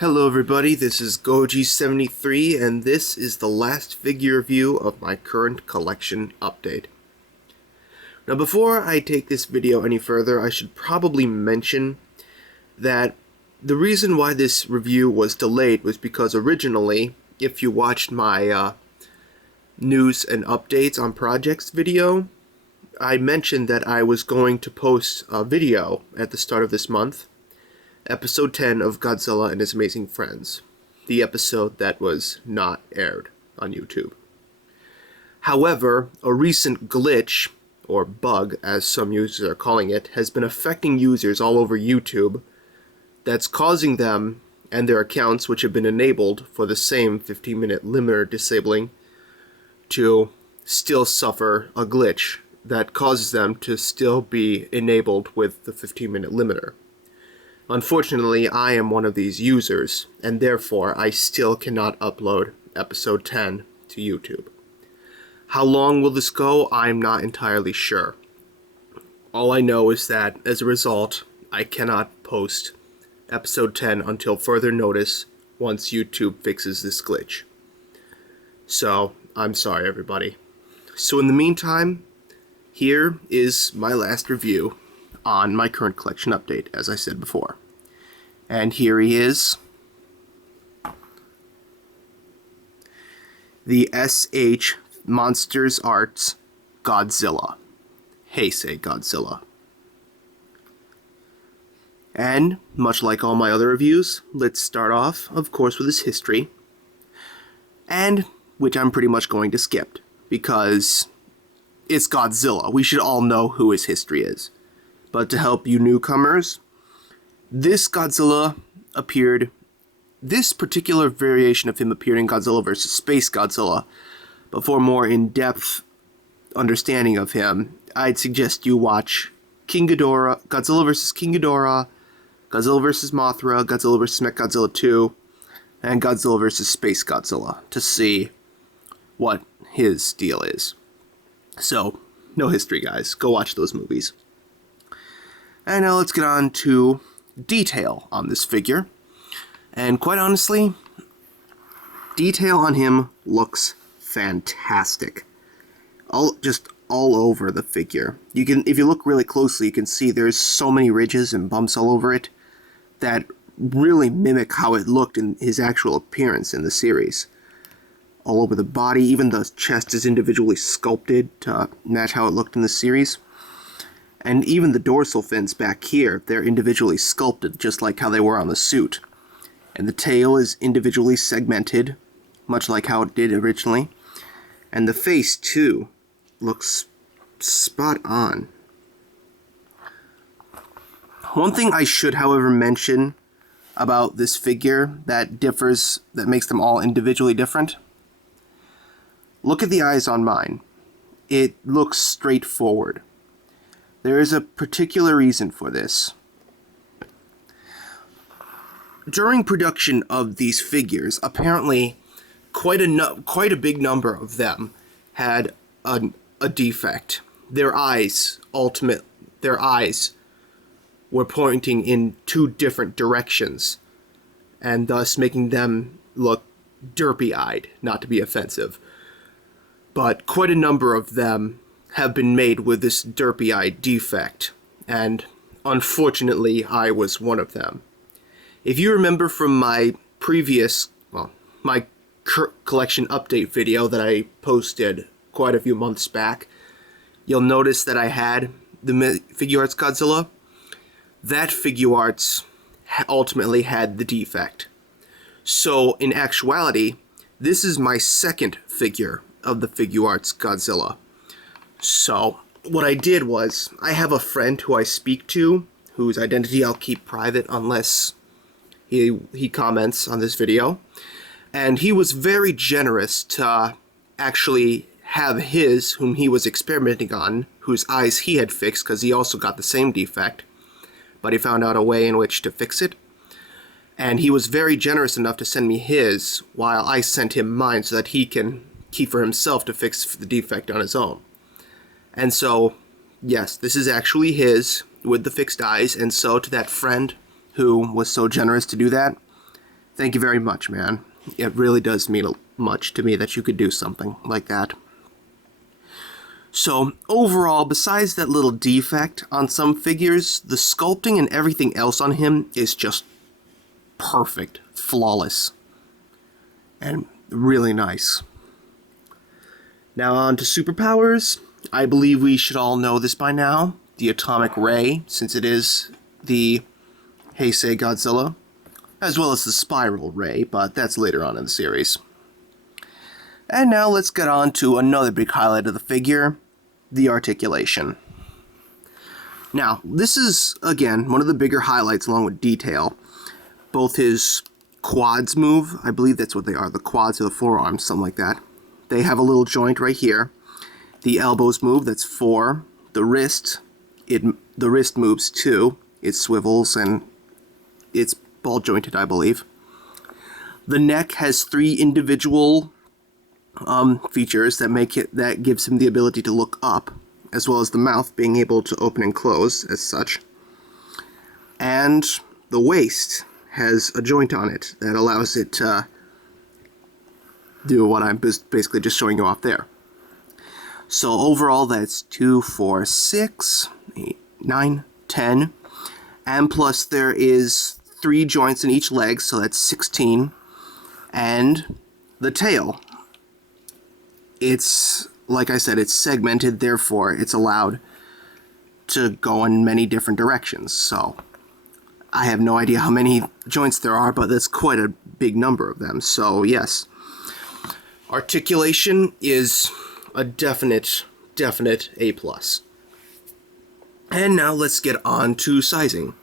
Hello everybody, this is Goji73 and this is the last figure review of my current collection update. Now before I take this video any further, I should probably mention that the reason why this review was delayed was because originally, if you watched my news and updates on projects video, I mentioned that I was going to post a video at the start of this month, episode 10 of Godzilla and His Amazing Friends, the episode that was not aired on YouTube. However, a recent glitch, or bug as some users are calling it, has been affecting users all over YouTube that's causing them and their accounts, which have been enabled for the same 15-minute limiter disabling, to still suffer a glitch that causes them to still be enabled with the 15-minute limiter. Unfortunately, I am one of these users, and therefore I still cannot upload episode 10 to YouTube. How long will this go? I'm not entirely sure. All I know is that, as a result, I cannot post episode 10 until further notice once YouTube fixes this glitch. So, I'm sorry everybody. So in the meantime, here is my last review on my current collection update, as I said before. And here he is. The SH MonsterArts Godzilla. Heisei Godzilla. And, much like all my other reviews, let's start off, of course, with his history. And, which I'm pretty much going to skip, because it's Godzilla. We should all know who his history is. But to help you newcomers, this Godzilla appeared, this particular variation of him appeared in Godzilla vs. Space Godzilla. But for more in-depth understanding of him, I'd suggest you watch King Ghidorah, Godzilla vs. King Ghidorah, Godzilla vs. Mothra, Godzilla vs. Mechagodzilla 2, and Godzilla vs. Space Godzilla to see what his deal is. So, no history, guys. Go watch those movies. And now let's get on to detail on this figure. And quite honestly, detail on him looks fantastic. Just all over the figure. You can, if you look really closely, you can see there's so many ridges and bumps all over it that really mimic how it looked in his actual appearance in the series. All over the body, even the chest is individually sculpted to match how it looked in the series. And even the dorsal fins back here, they're individually sculpted, just like how they were on the suit. And the tail is individually segmented, much like how it did originally. And the face, too, looks spot on. One thing I should, however, mention about this figure that differs, that makes them all individually different. Look at the eyes on mine. It looks straightforward. There is a particular reason for this. During production of these figures, apparently quite a big number of them had a defect. Their eyes were pointing in two different directions, and thus making them look derpy-eyed, not to be offensive. But quite a number of them have been made with this derpy-eyed defect, and unfortunately I was one of them. If you remember from my previous, my collection update video that I posted quite a few months back, you'll notice that I had the Figuarts Godzilla. That Figuarts ultimately had the defect. So in actuality, this is my second figure of the Figuarts Godzilla. So, what I did was, I have a friend who I speak to, whose identity I'll keep private unless he comments on this video, and he was very generous to actually have his, whom he was experimenting on, whose eyes he had fixed, because he also got the same defect, but he found out a way in which to fix it, and he was very generous enough to send me his, while I sent him mine so that he can keep for himself to fix the defect on his own. And so, yes, this is actually his, with the fixed eyes, and so to that friend who was so generous to do that, Thank you very much, man. It really does mean much to me that you could do something like that. So, overall, besides that little defect on some figures, the sculpting and everything else on him is just perfect, flawless, and really nice. Now on to superpowers. I believe we should all know this by now. The atomic ray, since it is the Heisei Godzilla, as well as the spiral ray, but that's later on in the series. And now let's get on to another big highlight of the figure, the articulation. Now, this is, again, one of the bigger highlights along with detail. Both his quads move, I believe that's what they are, the quads or the forearms, something like that. They have a little joint right here. The elbows move, that's 4. The wrist moves 2. It swivels and it's ball jointed, I believe. The neck has 3 individual features that gives him the ability to look up, as well as the mouth being able to open and close as such. And the waist has a joint on it that allows it to do what I'm basically just showing you off there. So overall, that's 2, 4, 6, 8, 9, 10, and plus there is 3 joints in each leg, so that's 16. And the tail, it's, like I said, it's segmented, therefore it's allowed to go in many different directions. So I have no idea how many joints there are, but that's quite a big number of them. So yes, articulation is a definite A+. And now let's get on to sizing.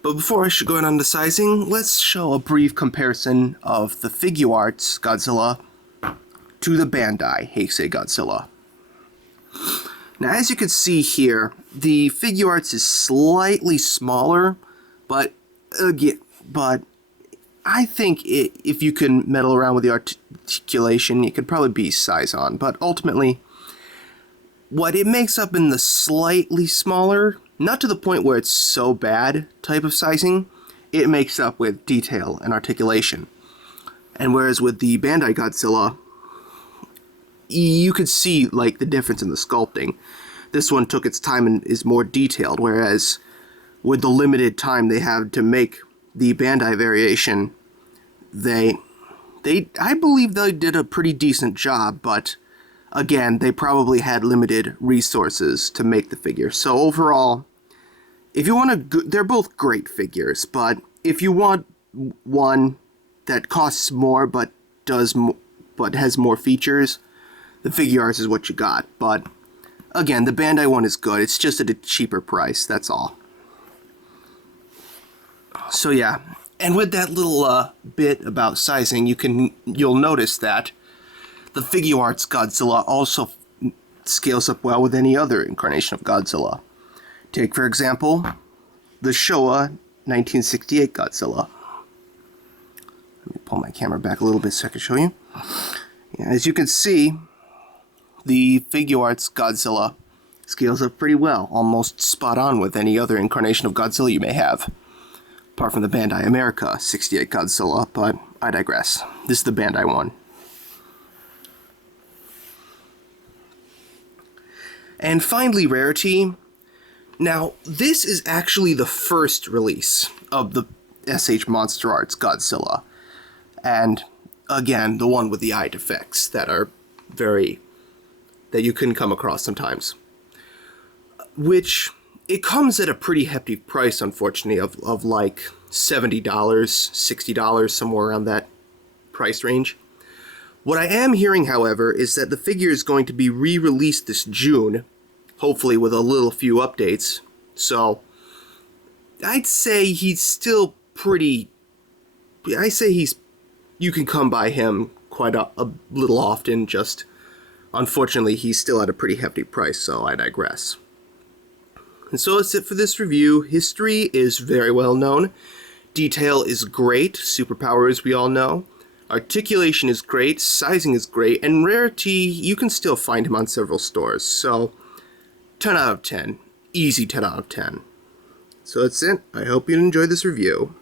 But before I should go on to sizing, let's show a brief comparison of the Figuarts Godzilla to the Bandai Heisei Godzilla. Now, as you can see here, the Figuarts is slightly smaller, but I think if you can meddle around with the articulation, it could probably be size on. But ultimately, what it makes up in the slightly smaller, not to the point where it's so bad type of sizing, it makes up with detail and articulation. And whereas with the Bandai Godzilla, you could see like the difference in the sculpting. This one took its time and is more detailed, whereas with the limited time they have to make the Bandai variation, I believe they did a pretty decent job, but again, they probably had limited resources to make the figure. So overall, if you want to, they're both great figures, but if you want one that costs more but has more features, the Figuarts is what you got. But again, the Bandai one is good. It's just at a cheaper price, that's all. So yeah, and with that little bit about sizing, you'll notice that the Figuarts Godzilla also scales up well with any other incarnation of Godzilla. Take, for example, the Showa 1968 Godzilla. Let me pull my camera back a little bit so I can show you. Yeah, as you can see, the Figuarts Godzilla scales up pretty well, almost spot on with any other incarnation of Godzilla you may have. Apart from the Bandai America 68 Godzilla, but I digress. This is the Bandai one. And finally, Rarity. Now, this is actually the first release of the SH MonsterArts Godzilla. And, again, the one with the eye defects that you can come across sometimes. Which, it comes at a pretty hefty price, unfortunately, of like $70, $60, somewhere around that price range. What I am hearing, however, is that the figure is going to be re-released this June, hopefully with a few updates. So, I'd say he's still pretty... you can come by him quite a little often, just... Unfortunately, he's still at a pretty hefty price, so I digress. And so that's it for this review. History is very well known. Detail is great. Superpowers we all know. Articulation is great. Sizing is great. And Rarity, you can still find him on several stores. So, 10 out of 10. Easy 10 out of 10. So that's it. I hope you enjoyed this review.